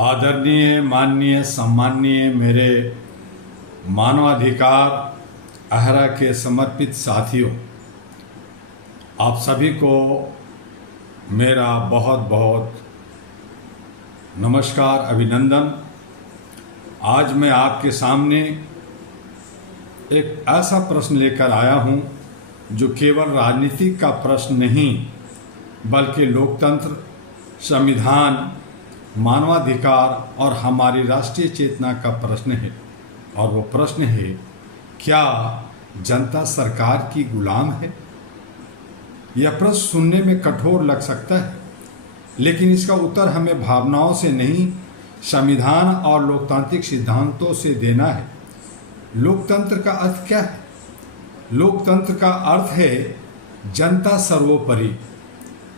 आदरणीय, माननीय, सम्माननीय मेरे मानवाधिकार अहरा के समर्पित साथियों, आप सभी को मेरा बहुत बहुत नमस्कार, अभिनंदन। आज मैं आपके सामने एक ऐसा प्रश्न लेकर आया हूं जो केवल राजनीतिक का प्रश्न नहीं बल्कि लोकतंत्र, संविधान, मानवाधिकार और हमारी राष्ट्रीय चेतना का प्रश्न है। और वो प्रश्न है, क्या जनता सरकार की गुलाम है? यह प्रश्न सुनने में कठोर लग सकता है, लेकिन इसका उत्तर हमें भावनाओं से नहीं, संविधान और लोकतांत्रिक सिद्धांतों से देना है। लोकतंत्र का अर्थ क्या है? लोकतंत्र का अर्थ है जनता सर्वोपरि।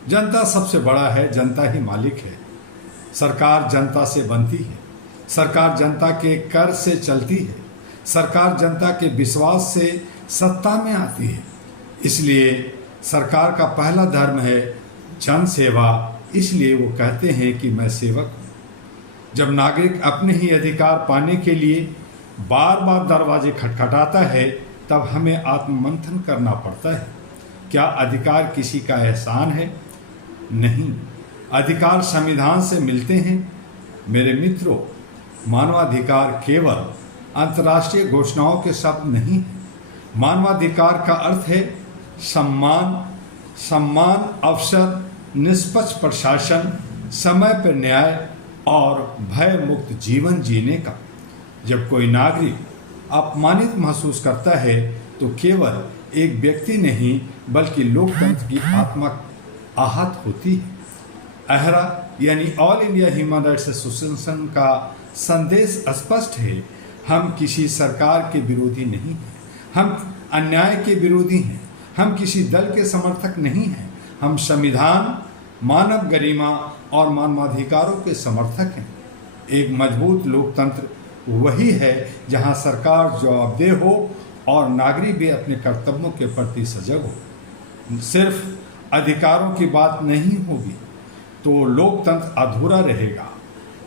जनता सबसे बड़ा है, जनता ही मालिक है। सरकार जनता से बनती है, सरकार जनता के कर से चलती है, सरकार जनता के विश्वास से सत्ता में आती है। इसलिए सरकार का पहला धर्म है जन सेवा। इसलिए वो कहते हैं कि मैं सेवक हूँ। जब नागरिक अपने ही अधिकार पाने के लिए बार बार दरवाजे खटखटाता है, तब हमें आत्ममंथन करना पड़ता है। क्या अधिकार किसी का एहसान है? नहीं, अधिकार संविधान से मिलते हैं। मेरे मित्रों, मानवाधिकार केवल अंतर्राष्ट्रीय घोषणाओं के शब्द नहीं है। मानवाधिकार का अर्थ है सम्मान, अवसर, निष्पक्ष प्रशासन, समय पर न्याय और भय मुक्त जीवन जीने का। जब कोई नागरिक अपमानित महसूस करता है तो केवल एक व्यक्ति नहीं बल्कि लोकतंत्र की आत्मा आहत होती है। अहरा यानी all India human rights association का संदेश स्पष्ट है। हम किसी सरकार के विरोधी नहीं हैं, हम अन्याय के विरोधी हैं, हम किसी दल के समर्थक नहीं हैं। हम संविधान, मानव गरिमा और मानवाधिकारों के समर्थक हैं। एक मजबूत लोकतंत्र वही है जहां सरकार जवाबदेह हो और नागरिक भी अपने कर्तव्यों के प्रति सजग हो। सिर्फ अधिकारों की बात नहीं होगी तो लोकतंत्र अधूरा रहेगा।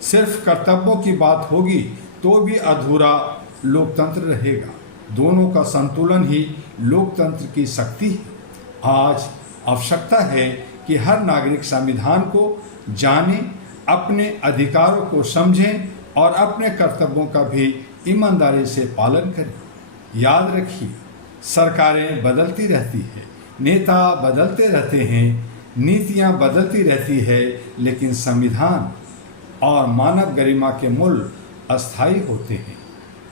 सिर्फ कर्तव्यों की बात होगी तो भी अधूरा लोकतंत्र रहेगा। दोनों का संतुलन ही लोकतंत्र की शक्ति है। आज आवश्यकता है कि हर नागरिक संविधान को जाने, अपने अधिकारों को समझें और अपने कर्तव्यों का भी ईमानदारी से पालन करें। याद रखिए, सरकारें बदलती रहती है, नेता बदलते रहते हैं, नीतियां बदलती रहती है, लेकिन संविधान और मानव गरिमा के मूल अस्थायी होते हैं।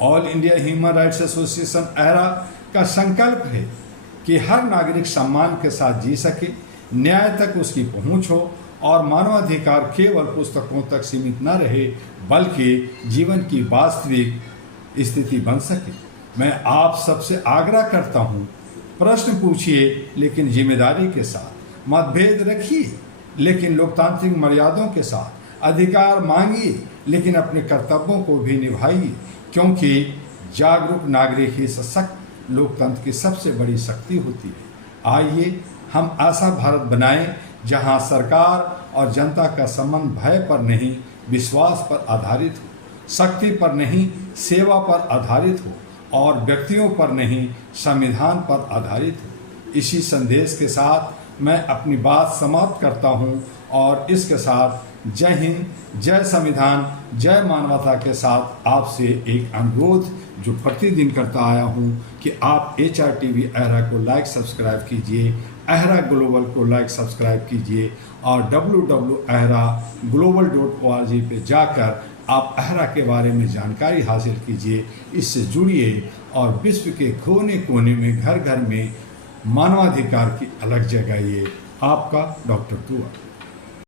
All India human rights association अहरा का संकल्प है कि हर नागरिक सम्मान के साथ जी सके, न्याय तक उसकी पहुंच हो और मानवाधिकार केवल पुस्तकों तक सीमित न रहे बल्कि जीवन की वास्तविक स्थिति बन सके। मैं आप सबसे आग्रह करता हूं, प्रश्न पूछिए लेकिन जिम्मेदारी के साथ, मतभेद रखिए लेकिन लोकतांत्रिक मर्यादों के साथ, अधिकार मांगिए लेकिन अपने कर्तव्यों को भी निभाइए, क्योंकि जागरूक नागरिक ही सशक्त लोकतंत्र की सबसे बड़ी शक्ति होती है। आइए हम ऐसा भारत बनाएं जहां सरकार और जनता का संबंध भय पर नहीं, विश्वास पर आधारित हो, शक्ति पर नहीं, सेवा पर आधारित हो और व्यक्तियों पर नहीं, संविधान पर आधारित हो। इसी संदेश के साथ मैं अपनी बात समाप्त करता हूं और इसके साथ जय हिंद, जय संविधान, जय मानवता के साथ आपसे एक अनुरोध जो प्रतिदिन करता आया हूं कि आप HRTV अहरा को लाइक सब्सक्राइब कीजिए, अहरा ग्लोबल को लाइक सब्सक्राइब कीजिए और www.ahraglobal.org पे जाकर आप अहरा के बारे में जानकारी हासिल कीजिए, इससे जुड़िए और विश्व के कोने कोने में, घर घर में मानवाधिकार की अलग जगाइए। आपका डॉक्टर तुआ।